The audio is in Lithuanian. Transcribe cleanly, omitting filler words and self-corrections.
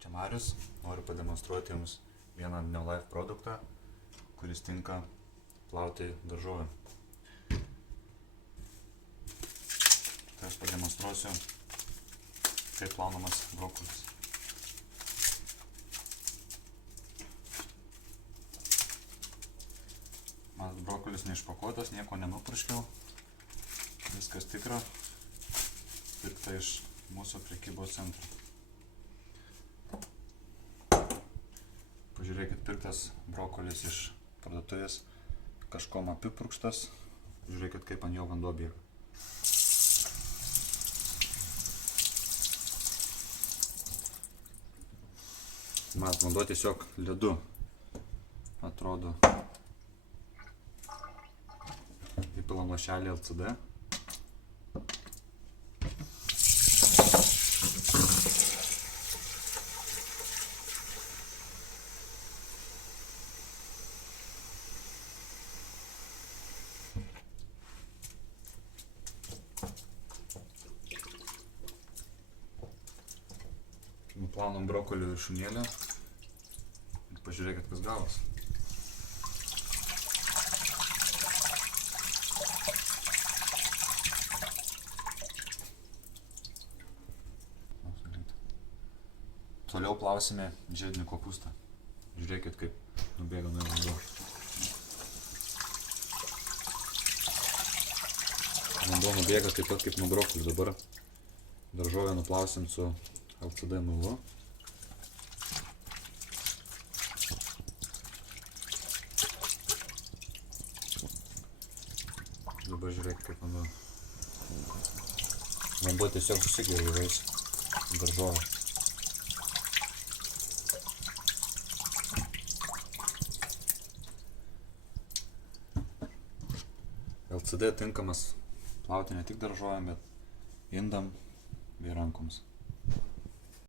Čia Marius, noriu pademonstruoti Jums vieną Neolife produktą, kuris tinka plauti daržovę. Tai aš pademonstruosiu, kaip plaunamas brokolis. Mano brokolis neišpakuotas, nieko nenupurškiau, viskas tikra, pirkta iš mūsų prekybos centro. Pažiūrėkit, pirktas brokolis iš parduotuvės, kažkuom apipurkštas, žiūrėkit, kaip ant jo vanduo bėga. Mat, vanduo tiesiog ledu atrodo. Įpilam lašelį LCD. Nuplaunam brokolio viršūnėlę ir pažiūrėkit, kas gavos. Toliau plausime žiedinį kopūstą. Žiūrėkit, kaip nubėga nuo vanduo. Vanduo nubėga taip pat kaip nuo brokolių. Dabar daržovę nuplausim su LCD muilu. Dabar žiūrėk, kaip vanduo tiesiog susigeria į vaisių daržovę. LCD tinkamas plauti ne tik daržovėm, bet indam bei rankoms.